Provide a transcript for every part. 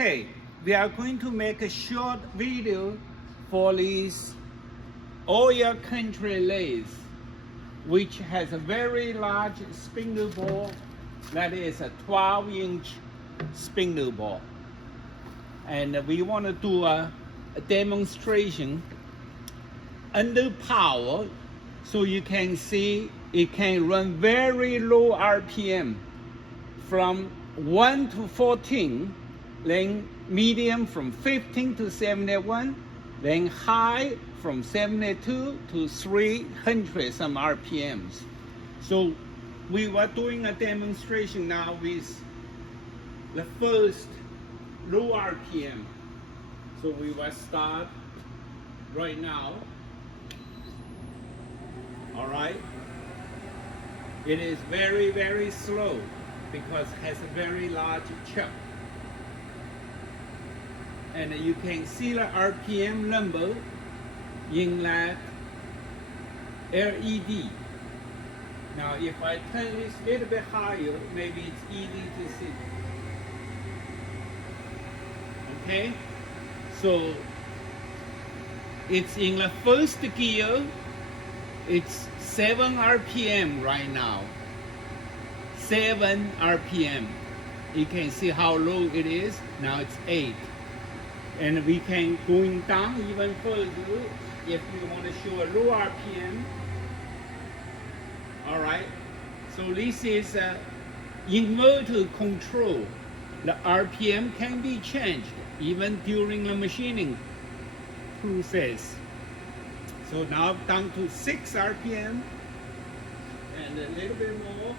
Okay, we are going to make a short video for this oil country lathe, which has a very large spindle ball. That is a 12-inch spindle ball. And we want to do a demonstration under power, so you can see it can run very low RPM from 1 to 14, then medium from 15 to 71, then high from 72 to 300 some RPMs. So we were doing a demonstration now with the first low RPM. So we will start right now. All right. It is very, very slow because it has a very large chuck. And you can see the RPM number in that LED. Now if I turn this a little bit higher, maybe it's easy to see. Okay? So it's in the first gear. It's 7 RPM right now. 7 RPM. You can see how low it is. Now it's 8. And we can going down even further if we want to show a low RPM. All right. So this is inverter control. The RPM can be changed even during the machining process. So now down to 6 RPM and a little bit more.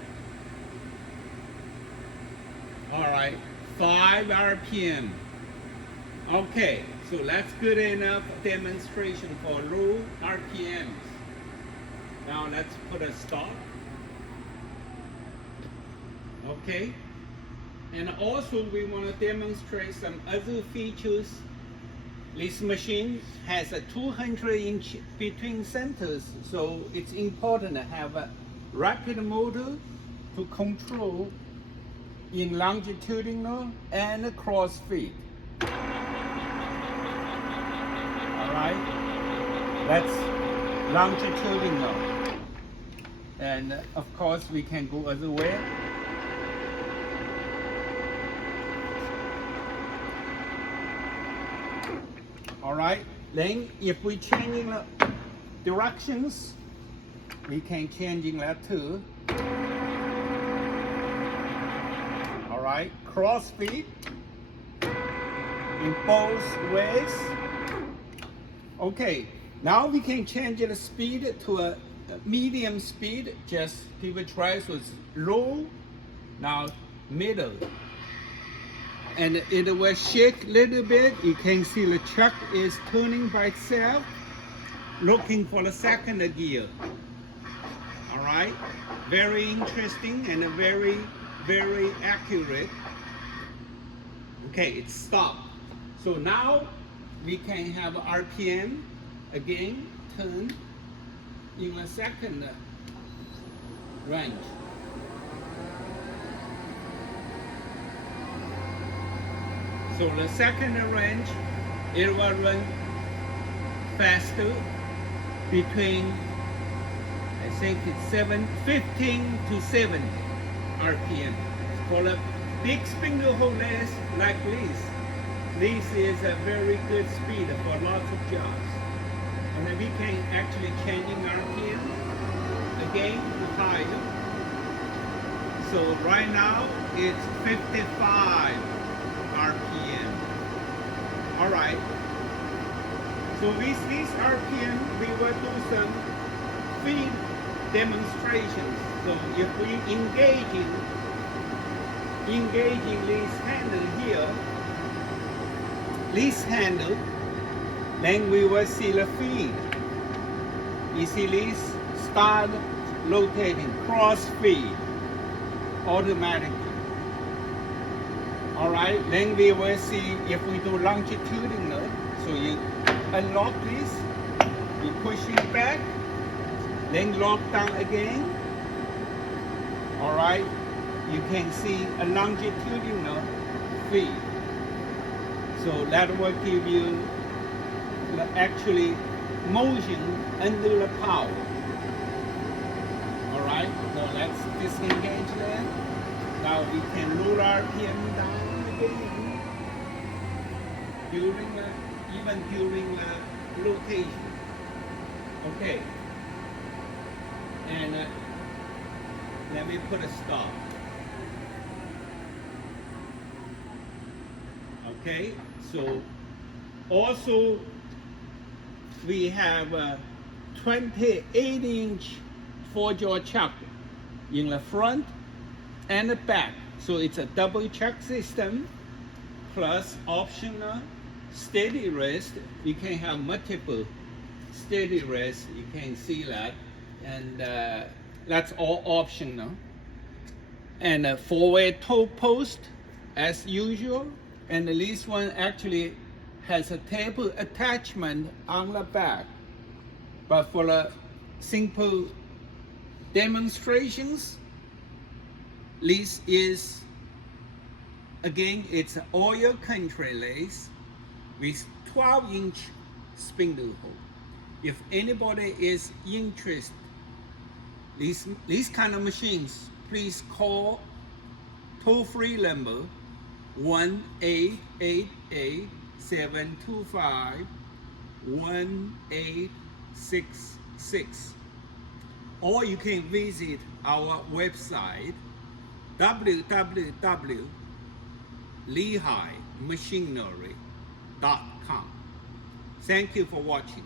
All right, 5 RPM. Okay, so that's good enough demonstration for low RPMs. Now let's put a stop. Okay, and also we want to demonstrate some other features. This machine has a 200-inch between centers, so it's important to have a rapid motor to control in longitudinal and cross feed. All right, that's longitudinal, and of course we can go other way. All right, then if we changing the directions, we can changing that too. All right, cross feed in both ways. Okay, now we can change the speed to a medium speed. Just give a try. So it's low, now middle. And it will shake a little bit. You can see the chuck is turning by itself, looking for the second gear. All right, very interesting and very, very accurate. Okay, it's stopped. So now we can have RPM again turn in a second range. So the second range, it will run faster between, I think it's 15 to 70 RPM. For a big spindle hole lathe like this is a very good speed for lots of jobs. And then we can actually changing RPM again to higher. So right now it's 55 RPM. All right. So with this RPM, we will do some feed demonstrations. So if we engaging this handle here, this handle, then we will see the feed. You see this start rotating, cross feed automatically. All right, then we will see if we do longitudinal. So you unlock this, you push it back, then lock down again. All right, you can see a longitudinal feed. So that will give you the actually motion under the power. All right, now let's disengage that. Now we can roll RPM down again during the, even during the rotation. Okay, and let me put a stop. Okay, so also we have a 28-inch 4-jaw chuck in the front and the back. So it's a double chuck system plus optional steady rest. You can have multiple steady rest, you can see that, and that's all optional. And a 4-way toe post as usual, and this one actually has a table attachment on the back, but for the simple demonstrations, this is, again, it's an oil Country Lathe with 12-inch spindle hole. If anybody is interested these kind of machines, please call toll-free number 1-888-725-1866, or you can visit our website www.lehighmachinery.com. Thank you for watching.